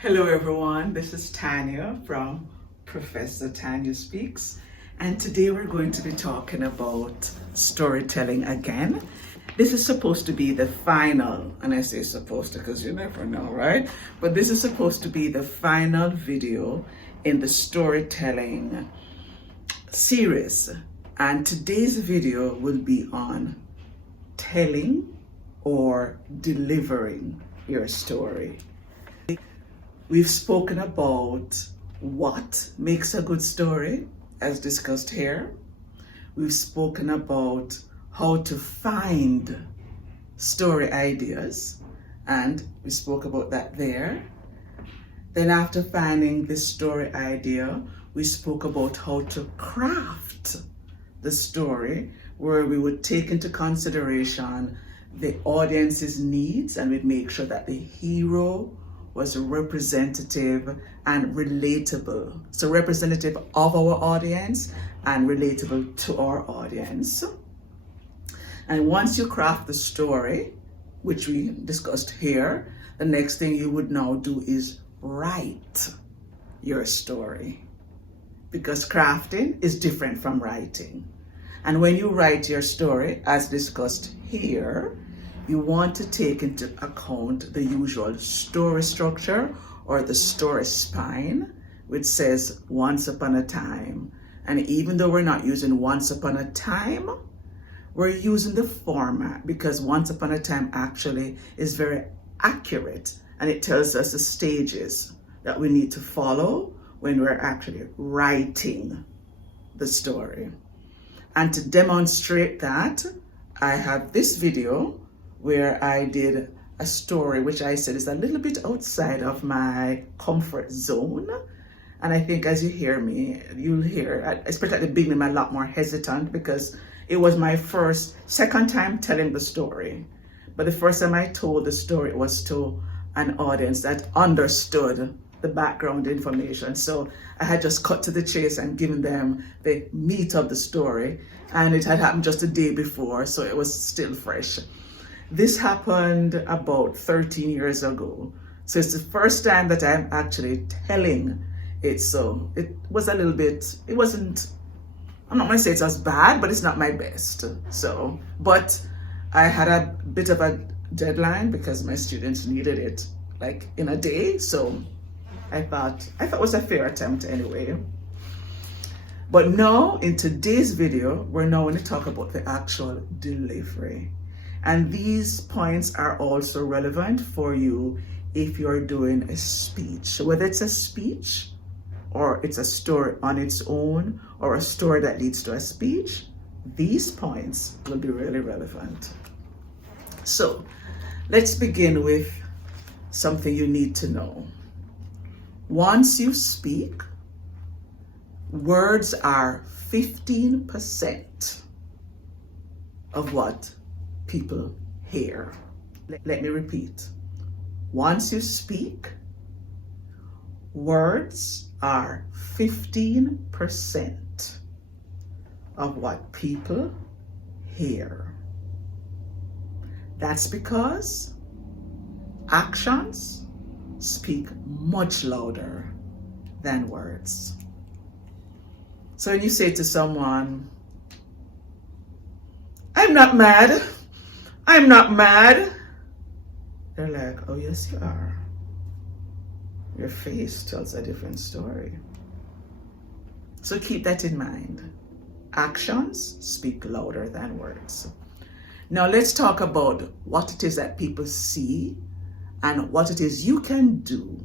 Hello everyone, this is Tanya from Professor Tanya Speaks, and today we're going to be talking about storytelling again. This is supposed to be the final, and I say supposed to because you never know, right? But this is supposed to be the final video in the storytelling series, and today's video will be on telling or delivering your story. We've spoken about what makes a good story, as discussed here. We've spoken about how to find story ideas, and we spoke about that there. Then after finding this story idea, we spoke about how to craft the story, where we would take into consideration the audience's needs, and we'd make sure that the hero was representative and relatable. So representative of our audience and relatable to our audience. And once you craft the story, which we discussed here, the next thing you would now do is write your story. Because crafting is different from writing. And when you write your story, as discussed here, you want to take into account the usual story structure or the story spine, which says once upon a time. And even though we're not using once upon a time, we're using the format because once upon a time actually is very accurate, and it tells us the stages that we need to follow when we're actually writing the story. And to demonstrate that, I have this video where I did a story which I said is a little bit outside of my comfort zone. And I think as you hear me, you'll hear, especially at the beginning, I'm a lot more hesitant because it was my second time telling the story. But the first time I told the story was to an audience that understood the background information. So I had just cut to the chase and given them the meat of the story. And it had happened just a day before, so it was still fresh. This happened about 13 years ago. So it's the first time that I'm actually telling it. So it was a little bit, it wasn't, I'm not gonna say it's as bad, but it's not my best. So, but I had a bit of a deadline because my students needed it like in a day. So I thought it was a fair attempt anyway. But now in today's video, we're now going to talk about the actual delivery. And these points are also relevant for you if you're doing a speech. Whether it's a speech or it's a story on its own or a story that leads to a speech, these points will be really relevant. So let's begin with something you need to know. Once you speak, words are 15% of what people hear. Let me repeat. Once you speak, words are 15% of what people hear. That's because actions speak much louder than words. So when you say to someone, "I'm not mad, I'm not mad," they're like, "Oh yes you are." Your face tells a different story. So keep that in mind. Actions speak louder than words. Now let's talk about what it is that people see and what it is you can do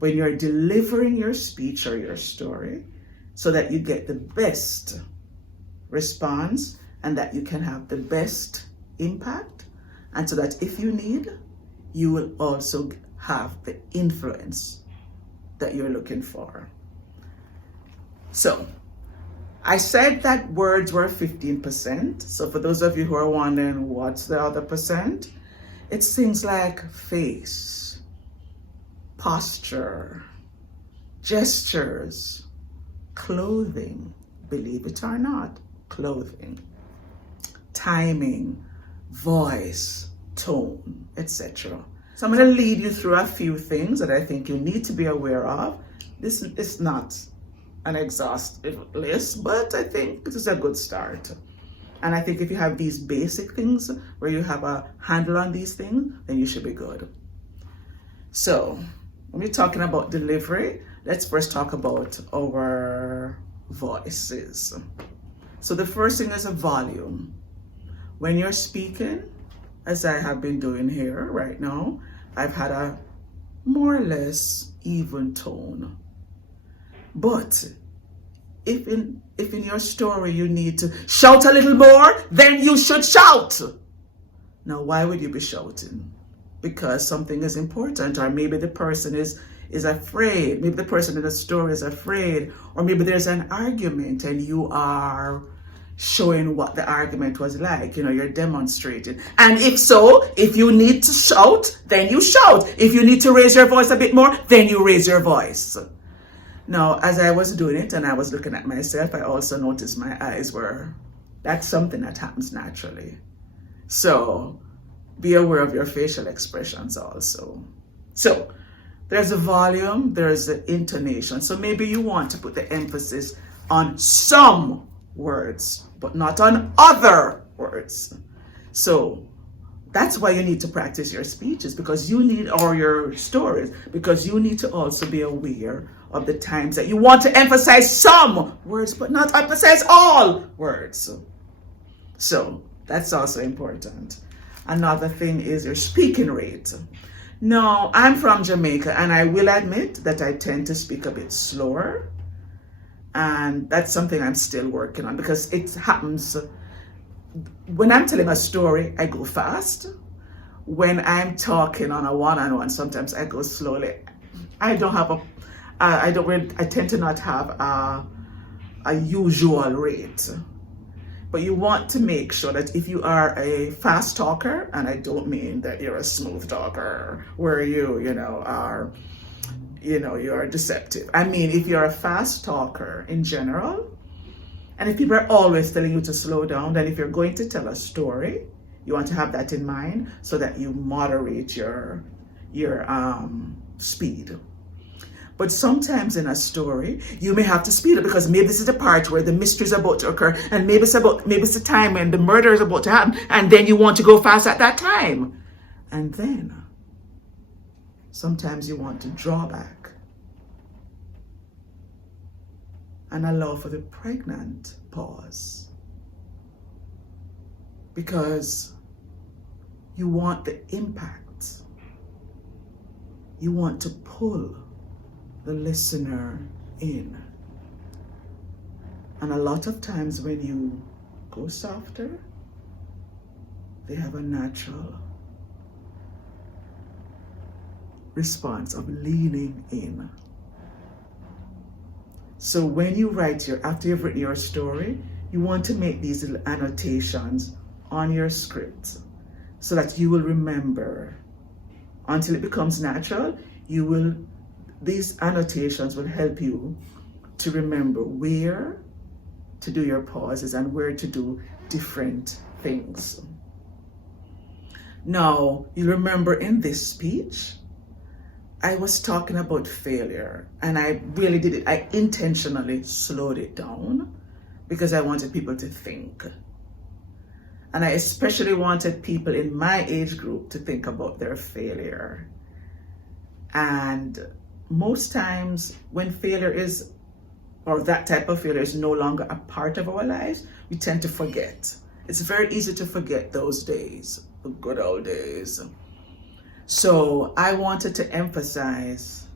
when you're delivering your speech or your story so that you get the best response and that you can have the best impact, and so that if you need, you will also have the influence that you're looking for. So I said that words were 15%. So for those of you who are wondering what's the other percent, it's things like face, posture, gestures, clothing, believe it or not, clothing, timing, voice, tone, etc. So I'm going to lead you through a few things that I think you need to be aware of. This is not an exhaustive list, but I think it is a good start. And I think if you have these basic things where you have a handle on these things, then you should be good. So when we're talking about delivery, let's first talk about our voices. So the first thing is a volume. When you're speaking, as I have been doing here right now, I've had a more or less even tone. But if in your story you need to shout a little more, then you should shout. Now, why would you be shouting? Because something is important, or maybe the person is afraid. Maybe the person in the story is afraid, or maybe there's an argument and you are showing what the argument was like. You're demonstrating. And if so, if you need to shout, then you shout. If you need to raise your voice a bit more, then you raise your voice. Now, as I was doing it and I was looking at myself, I also noticed my eyes that's something that happens naturally. So be aware of your facial expressions also. So there's a volume, there's the intonation. So maybe you want to put the emphasis on some words, but not on other words. So that's why you need to practice your speeches, or your stories, because you need to also be aware of the times that you want to emphasize some words, but not emphasize all words. So that's also important. Another thing is your speaking rate. Now, I'm from Jamaica, and I will admit that I tend to speak a bit slower. And that's something I'm still working on, because it happens when I'm telling a story, I go fast. When I'm talking on a one-on-one, sometimes I go slowly. I tend to not have a usual rate. But you want to make sure that if you are a fast talker, and I don't mean that you're a smooth talker where you are deceptive. I mean, if you're a fast talker in general, and if people are always telling you to slow down, then if you're going to tell a story, you want to have that in mind so that you moderate your speed. But sometimes in a story, you may have to speed up, because maybe this is the part where the mystery is about to occur, and maybe it's the time when the murder is about to happen, and then you want to go fast at that time. And then sometimes you want to draw back and allow for the pregnant pause, because you want the impact. You want to pull the listener in. And a lot of times when you go softer, they have a natural response of leaning in. So when you after you've written your story, you want to make these little annotations on your script so that you will remember until it becomes natural. These annotations will help you to remember where to do your pauses and where to do different things. Now, you remember in this speech, I was talking about failure, and I really did it. I intentionally slowed it down because I wanted people to think. And I especially wanted people in my age group to think about their failure. And most times when that type of failure is no longer a part of our lives, we tend to forget. It's very easy to forget those days, the good old days. So I wanted to emphasize,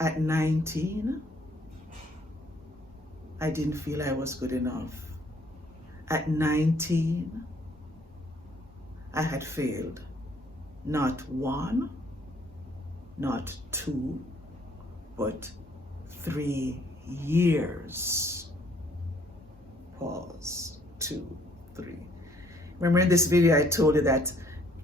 at 19, I didn't feel I was good enough. At 19, I had failed. Not one, not two, but 3 years. Pause. 2, 3. Remember in this video I told you that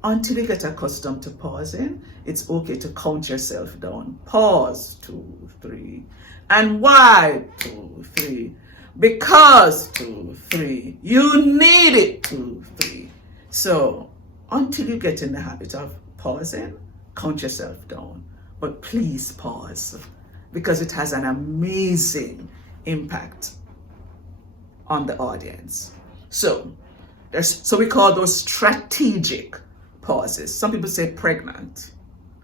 until you get accustomed to pausing, it's okay to count yourself down. Pause. 2, 3. And why? 2, 3. Because 2, 3. You need it. 2, 3. So until you get in the habit of pausing, count yourself down. But please pause, because it has an amazing impact on the audience. So we call those strategic pauses. Some people say pregnant,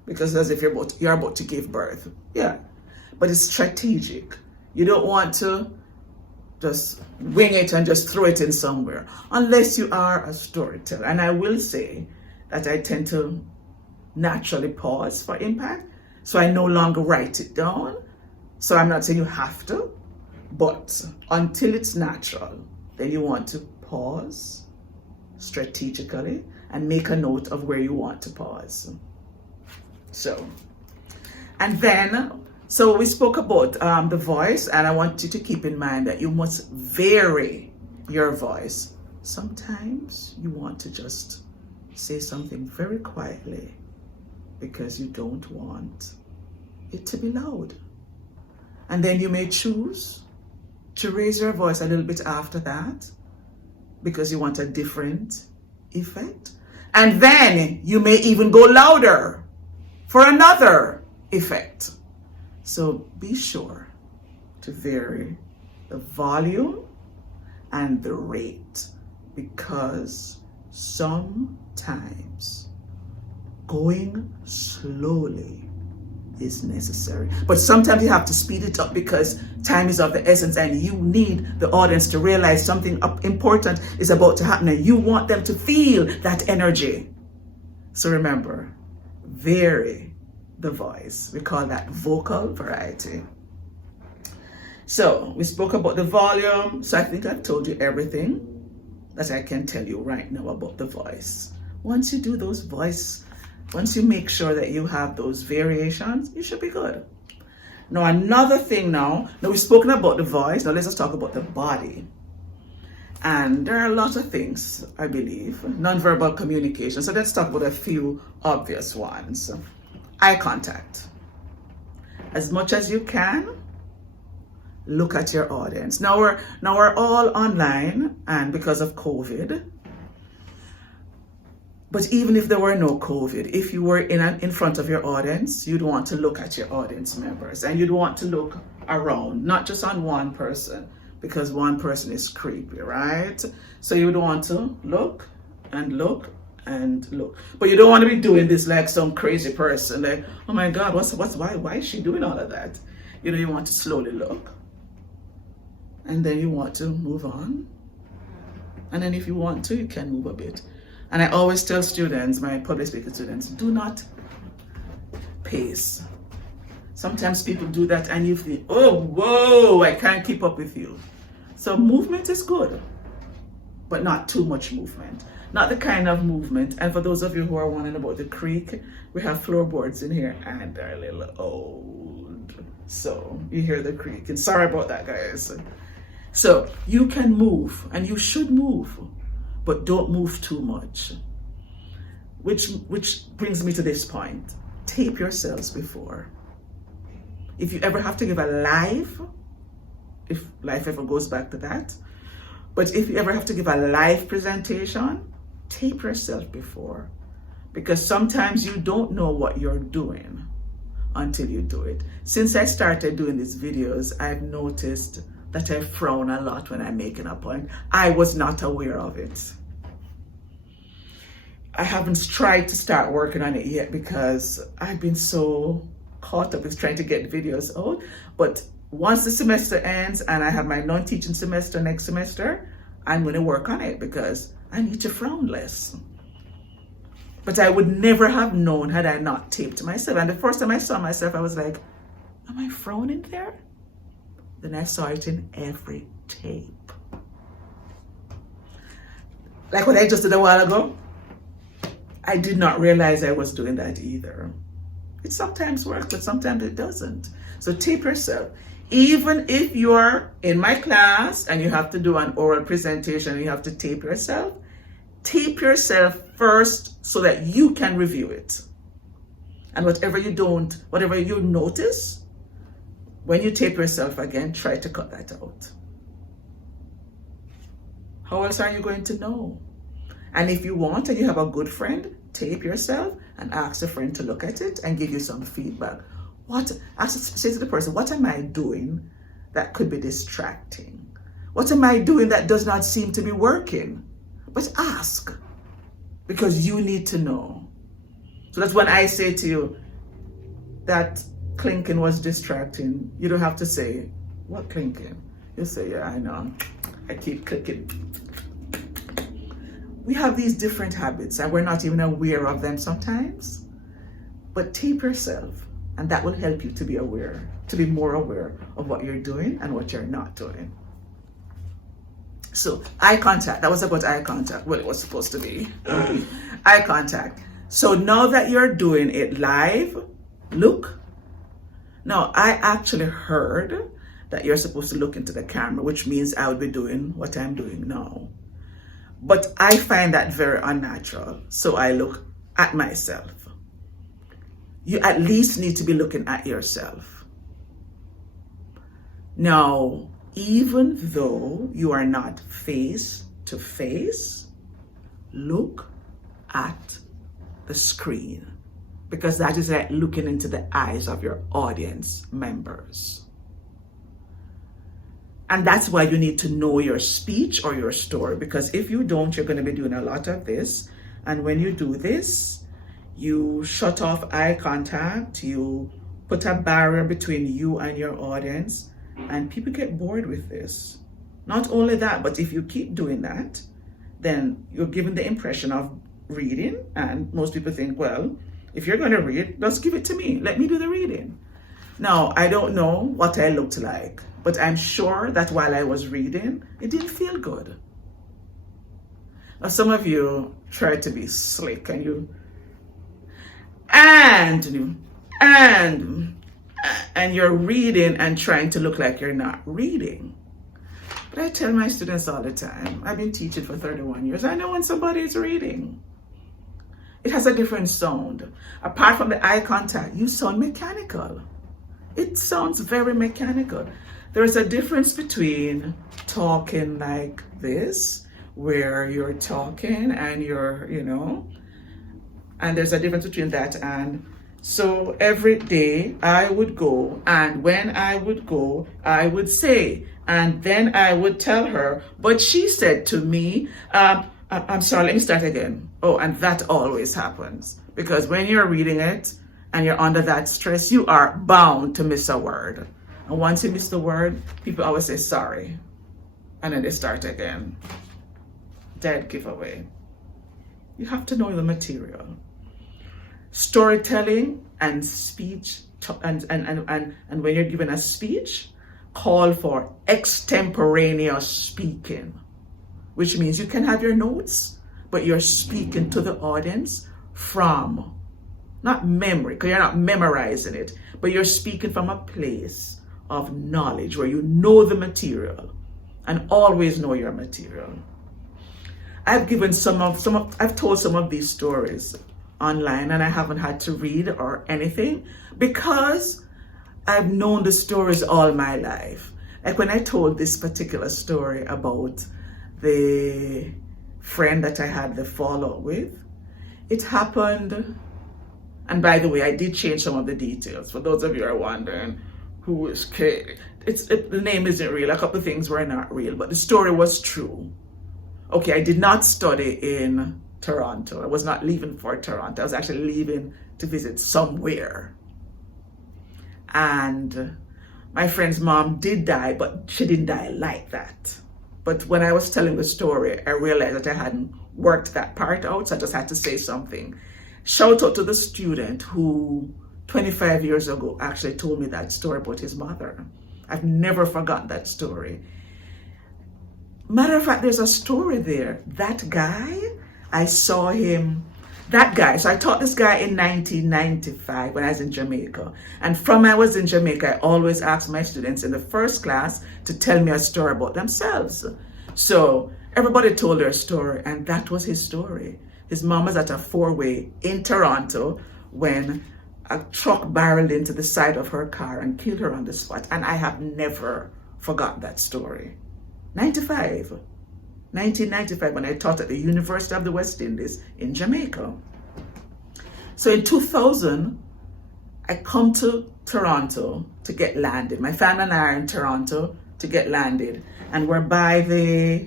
because as if you're about to give birth. Yeah, but it's strategic. You don't want to just wing it and just throw it in somewhere, unless you are a storyteller. And I will say that I tend to naturally pause for impact, so I no longer write it down. So I'm not saying you have to, but until it's natural, then you want to pause strategically and make a note of where you want to pause. So we spoke about the voice, and I want you to keep in mind that you must vary your voice. Sometimes you want to just say something very quietly because you don't want it to be loud. And then you may choose to raise your voice a little bit after that because you want a different effect. And then you may even go louder for another effect. So be sure to vary the volume and the rate, because sometimes going slowly is necessary. But sometimes you have to speed it up because time is of the essence, and you need the audience to realize something important is about to happen, and you want them to feel that energy. So remember, vary the voice. We call that vocal variety. So we spoke about the volume. So I think I've told you everything that I can tell you right now about the voice. Once you do those once you make sure that you have those variations, you should be good. Now another thing now we've spoken about the voice, now let's just talk about the body. And there are a lot of things, I believe, nonverbal communication. So let's talk about a few obvious ones. Eye contact. As much as you can, look at your audience. Now we're all online, and because of COVID. But even if there were no COVID, if you were in front of your audience, you'd want to look at your audience members, and you'd want to look around, not just on one person, because one person is creepy, right? So you would want to look and look and look. But you don't want to be doing this like some crazy person, like, oh my God, why is she doing all of that? You want to slowly look, and then you want to move on. And then if you want to, you can move a bit. And I always tell students, my public speaking students, do not pace. Sometimes people do that and you think, oh, whoa, I can't keep up with you. So movement is good, but not too much movement. Not the kind of movement. And for those of you who are wondering about the creak, we have floorboards in here and they're a little old. So you hear the creak. And sorry about that, guys. So you can move, and you should move, but don't move too much. Which brings me to this point. Tape yourselves before. If you ever have to give a live, if life ever goes back to that, but if you ever have to give a live presentation, tape yourself before. Because sometimes you don't know what you're doing until you do it. Since I started doing these videos, I've noticed that I frown a lot when I'm making a point. I was not aware of it. I haven't tried to start working on it yet because I've been so caught up with trying to get videos out. But once the semester ends and I have my non-teaching semester next semester, I'm going to work on it because I need to frown less. But I would never have known had I not taped myself. And the first time I saw myself, I was like, am I frowning there? Then I saw it in every tape. Like what I just did a while ago, I did not realize I was doing that either. It sometimes works, but sometimes it doesn't. So tape yourself. Even if you're in my class and you have to do an oral presentation and you have to tape yourself first so that you can review it. And whatever you notice, when you tape yourself again, try to cut that out. How else are you going to know? And if you want and you have a good friend, tape yourself and ask a friend to look at it and give you some feedback. Say to the person, what am I doing that could be distracting? What am I doing that does not seem to be working? But ask, because you need to know. So that's when I say to you that clinking was distracting. You don't have to say, what clinking? You say, yeah, I know. I keep clicking. We have these different habits and we're not even aware of them sometimes. But tape yourself, and that will help you to be aware, to be more aware of what you're doing and what you're not doing. So eye contact, that was about eye contact. Well, it was supposed to be. Eye contact. So now that you're doing it live, look. Now, I actually heard that you're supposed to look into the camera, which means I would be doing what I'm doing now. But I find that very unnatural. So I look at myself. You at least need to be looking at yourself. Now, even though you are not face to face, look at the screen, because that is like looking into the eyes of your audience members. And that's why you need to know your speech or your story, because if you don't, you're going to be doing a lot of this. And when you do this, you shut off eye contact, you put a barrier between you and your audience, and people get bored with this. Not only that, but if you keep doing that, then you're giving the impression of reading, and most people think, well, if you're going to read, just give it to me. Let me do the reading. Now, I don't know what I looked like, but I'm sure that while I was reading, it didn't feel good. Now, some of you try to be slick and you're reading and trying to look like you're not reading. But I tell my students all the time, I've been teaching for 31 years, I know when somebody is reading. It has a different sound. Apart from the eye contact, you sound mechanical. It sounds very mechanical. There is a difference between talking like this, where you're talking and you're, and there's a difference between that. And so every day I would go, and when I would go, I would say, and then I would tell her, but she said to me, I'm sorry, let me start again. Oh, and that always happens, because when you're reading it and you're under that stress, you are bound to miss a word. And once you miss the word, people always say sorry. And then they start again. Dead giveaway. You have to know the material. Storytelling and speech, and when you're given a speech, call for extemporaneous speaking, which means you can have your notes, but you're speaking to the audience from, not memory, because you're not memorizing it, but you're speaking from a place of knowledge where you know the material, and always know your material. I've told some of these stories online, and I haven't had to read or anything, because I've known the stories all my life. Like when I told this particular story about the friend that I had the fallout with, it happened, and by the way, I did change some of the details. For those of you who are wondering who is Kay, the name isn't real. A couple of things were not real, but the story was true. Okay, I did not study in Toronto. I was not leaving for Toronto. I was actually leaving to visit somewhere. And my friend's mom did die, but she didn't die like that. But when I was telling the story, I realized that I hadn't worked that part out, so I just had to say something. Shout out to the student who 25 years ago actually told me that story about his mother. I've never forgotten that story. Matter of fact, there's a story there. That guy, I saw him, so I taught this guy in 1995 when I was in Jamaica. And from I was in Jamaica, I always asked my students in the first class to tell me a story about themselves. So everybody told their story, and that was his story. His mom was at a four-way in Toronto when a truck barreled into the side of her car and killed her on the spot. And I have never forgotten that story. 1995, when I taught at the University of the West Indies in Jamaica. So in 2000, I come to Toronto to get landed. My family and I are in Toronto to get landed. And we're by the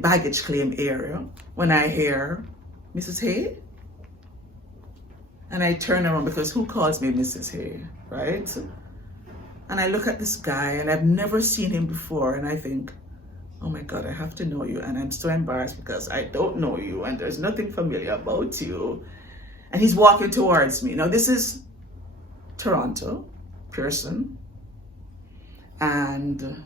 baggage claim area when I hear, Mrs. Hay? And I turn around because who calls me Mrs. Hay, right? And I look at this guy and I've never seen him before and I think, oh my God, I have to know you. And I'm so embarrassed because I don't know you and there's nothing familiar about you. And he's walking towards me. Now this is Toronto, Pearson. And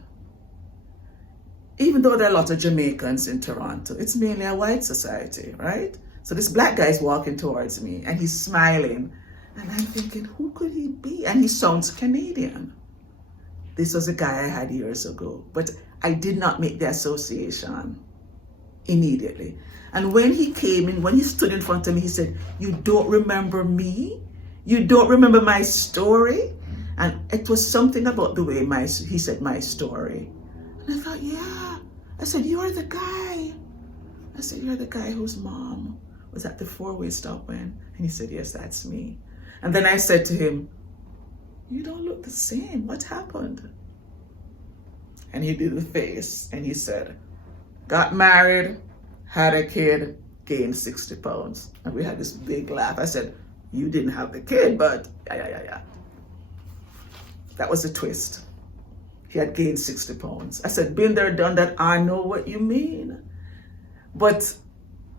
even though there are a lot of Jamaicans in Toronto, it's mainly a white society, right? So this black guy is walking towards me and he's smiling. And I'm thinking, who could he be? And he sounds Canadian. This was a guy I had years ago, but I did not make the association immediately. And when he came in, when he stood in front of me, he said, you don't remember me? You don't remember my story? And it was something about the way he said my story. And I thought, yeah. I said, you're the guy. I said, you're the guy whose mom was at the four-way stop when? And he said, yes, that's me. And then I said to him, you don't look the same. What happened? And he did the face and he said, got married, had a kid, gained 60 pounds. And we had this big laugh. I said, you didn't have the kid, but yeah. That was a twist. He had gained 60 pounds. I said, been there, done that. I know what you mean. But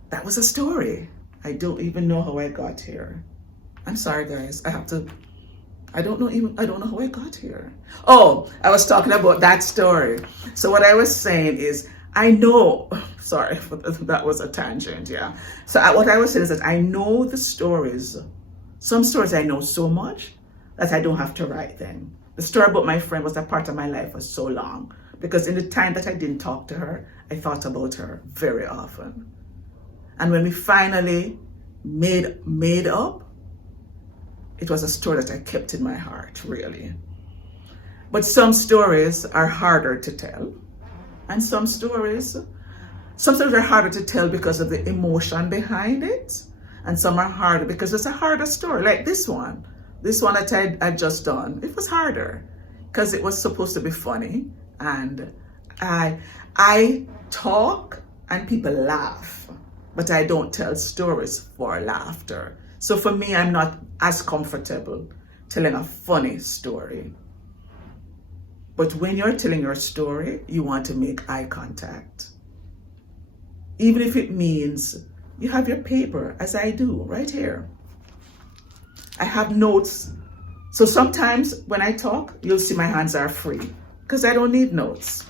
that was a story. I don't even know how I got here. I'm sorry, guys. I don't know how I got here. Oh, I was talking about that story. So what I was saying is, I know, sorry, that was a tangent, yeah. So what I was saying is that I know the stories. Some stories I know so much that I don't have to write them. The story about my friend was a part of my life for so long because in the time that I didn't talk to her, I thought about her very often. And when we finally made up, it was a story that I kept in my heart, really. But some stories are harder to tell. And some stories are harder to tell because of the emotion behind it. And some are harder because it's a harder story, like this one. This one that I've just done, it was harder because it was supposed to be funny. And I talk and people laugh, but I don't tell stories for laughter. So for me, I'm not as comfortable telling a funny story. But when you're telling your story, you want to make eye contact. Even if it means you have your paper, as I do right here. I have notes. So sometimes when I talk, you'll see my hands are free because I don't need notes.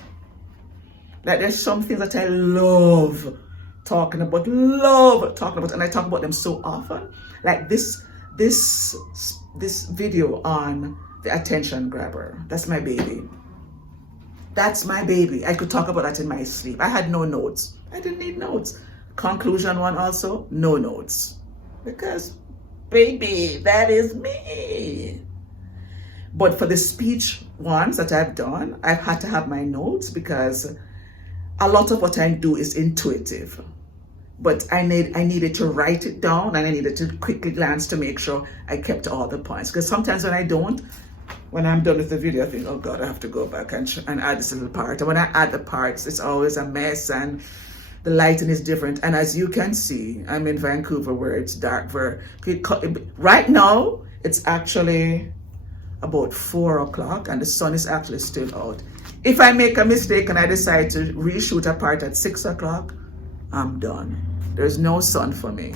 Like there's some things that I love talking about, and I talk about them so often. Like this video on the attention grabber. That's my baby. That's my baby. I could talk about that in my sleep. I had no notes. I didn't need notes. Conclusion one also, no notes. Because, baby, that is me. But for the speech ones that I've done, I've had to have my notes because a lot of what I do is intuitive. But I needed to write it down and I needed to quickly glance to make sure I kept all the points. Because sometimes when I don't, when I'm done with the video, I think, oh God, I have to go back and add this little part. And when I add the parts, it's always a mess and the lighting is different. And as you can see, I'm in Vancouver where it's dark. Right now, it's actually about 4 o'clock and the sun is actually still out. If I make a mistake and I decide to reshoot a part at 6 o'clock, I'm done. There's no sun for me.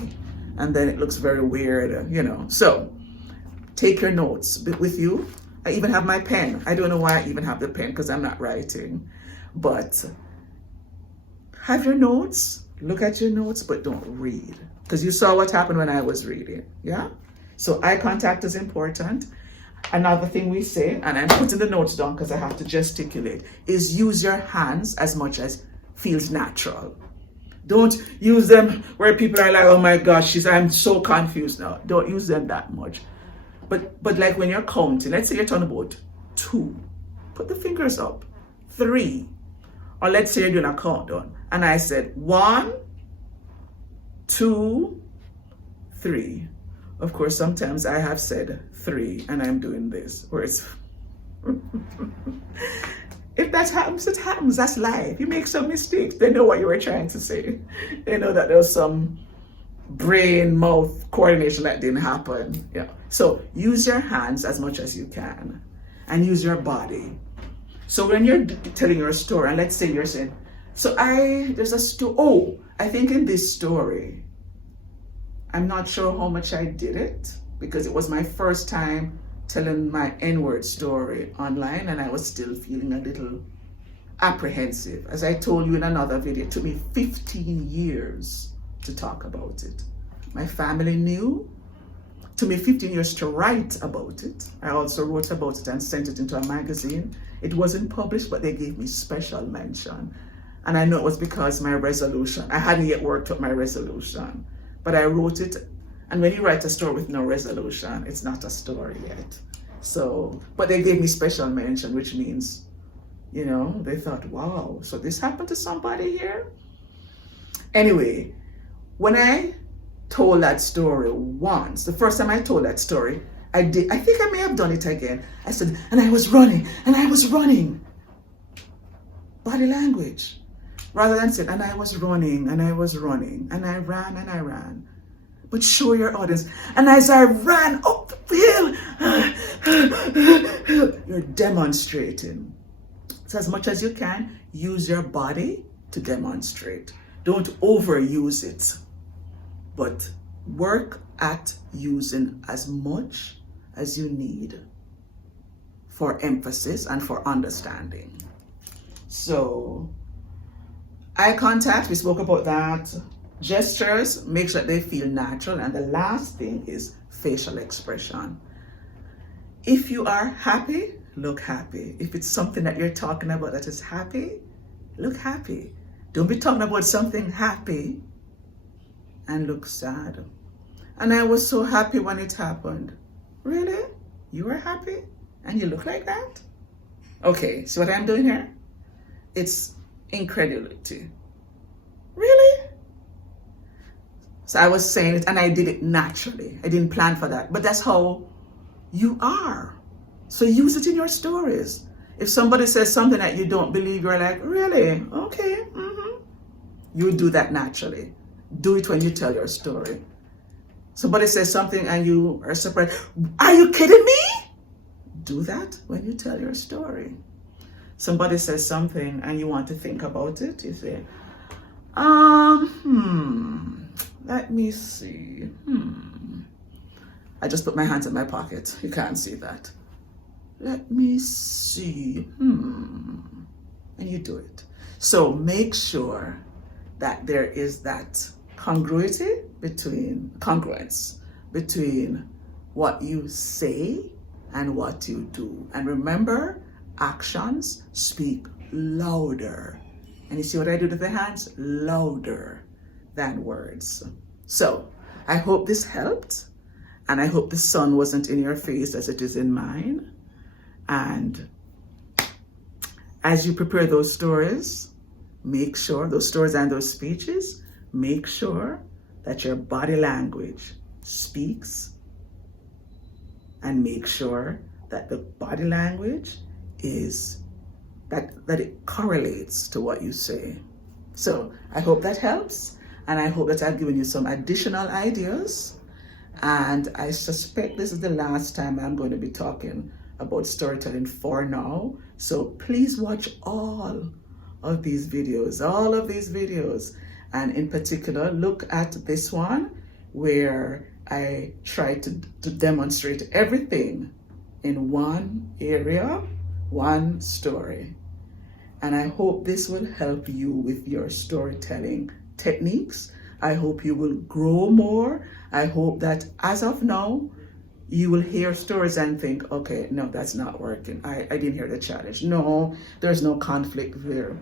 And then it looks very weird, you know. So take your notes with you. I even have my pen. I don't know why I even have the pen because I'm not writing. But have your notes, look at your notes, but don't read. Because you saw what happened when I was reading, yeah? So eye contact is important. Another thing we say, and I'm putting the notes down because I have to gesticulate, is use your hands as much as feels natural. Don't use them where people are like, oh my gosh, I'm so confused now. Don't use them that much. But like when you're counting, let's say you're talking about 2, put the fingers up. 3, or let's say you're doing a countdown, and I said 1, 2, 3. Of course, sometimes I have said 3 and I'm doing this, or it's if that happens, it happens. That's life. You make some mistakes. They know what you were trying to say. They know that there was some brain mouth coordination that didn't happen. Yeah. So use your hands as much as you can and use your body. So when you're telling your story, and let's say you're saying, there's a story. Oh, I think in this story, I'm not sure how much I did it because it was my first time telling my N-word story online and I was still feeling a little apprehensive. As I told you in another video, it took me 15 years to talk about it. My family knew. It took me 15 years to write about it. I also wrote about it and sent it into a magazine. It wasn't published, but they gave me special mention. And I know it was because my resolution, I hadn't yet worked up my resolution, but I wrote it. And when you write a story with no resolution, it's not a story yet. So, but they gave me special mention, which means, they thought, wow, so this happened to somebody here? Anyway, when I told that story once, the first time I told that story, I think I may have done it again. I said, and I was running. Body language. Rather than saying, and I was running, and I ran. But show your audience. And as I ran up the hill, you're demonstrating. So as much as you can, use your body to demonstrate. Don't overuse it, but work at using as much as you need for emphasis and for understanding. So, eye contact, we spoke about that. Gestures, make sure they feel natural. And the last thing is facial expression. If you are happy, look happy. If it's something that you're talking about that is happy, look happy. Don't be talking about something happy and look sad. And I was so happy when it happened. Really? You were happy? And you look like that? Okay, so what I'm doing here? It's incredulity. Really? So I was saying it and I did it naturally. I didn't plan for that. But that's how you are. So use it in your stories. If somebody says something that you don't believe, you're like, really? Okay. You do that naturally. Do it when you tell your story. Somebody says something and you are surprised. Are you kidding me? Do that when you tell your story. Somebody says something and you want to think about it. You say, let me see. I just put my hands in my pocket. You can't see that. Let me see. And you do it. So make sure that there is that congruence between what you say and what you do. And remember, actions speak louder. And you see what I do with the hands? Louder than words. So I hope this helped. And I hope the sun wasn't in your face as it is in mine. And as you prepare those stories, make sure, those stories and those speeches, make sure that your body language speaks, and make sure that the body language is, that it correlates to what you say. So I hope that helps, and I hope that I've given you some additional ideas. And I suspect this is the last time I'm going to be talking about storytelling for now. So please watch all of these videos, and in particular look at this one where I try to demonstrate everything in one area, one story. And I hope this will help you with your storytelling techniques. I hope you will grow more. I hope that as of now, you will hear stories and think, okay, no, that's not working. I didn't hear the challenge. No, there's no conflict there.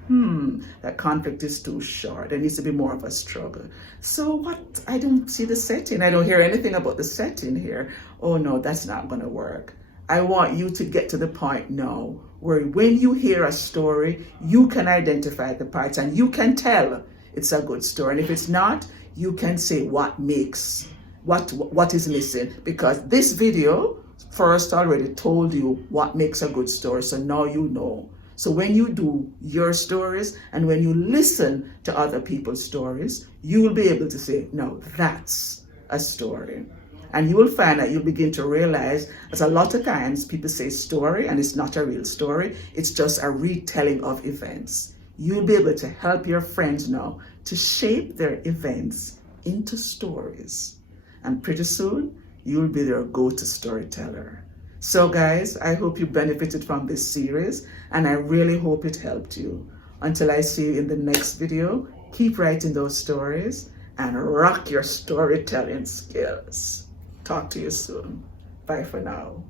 That conflict is too short. There needs to be more of a struggle. So what? I don't see the setting. I don't hear anything about the setting here. Oh no, that's not gonna work. I want you to get to the point now where when you hear a story, you can identify the parts and you can tell it's a good story. And if it's not, you can say what makes what is missing, because this video first already told you what makes a good story, so now you know. So when you do your stories and when you listen to other people's stories, you will be able to say, no, that's a story. And you will find that you'll begin to realize that a lot of times people say story and it's not a real story. It's just a retelling of events. You'll be able to help your friends now to shape their events into stories. And pretty soon, you'll be their go-to storyteller. So guys, I hope you benefited from this series, and I really hope it helped you. Until I see you in the next video, keep writing those stories and rock your storytelling skills. Talk to you soon. Bye for now.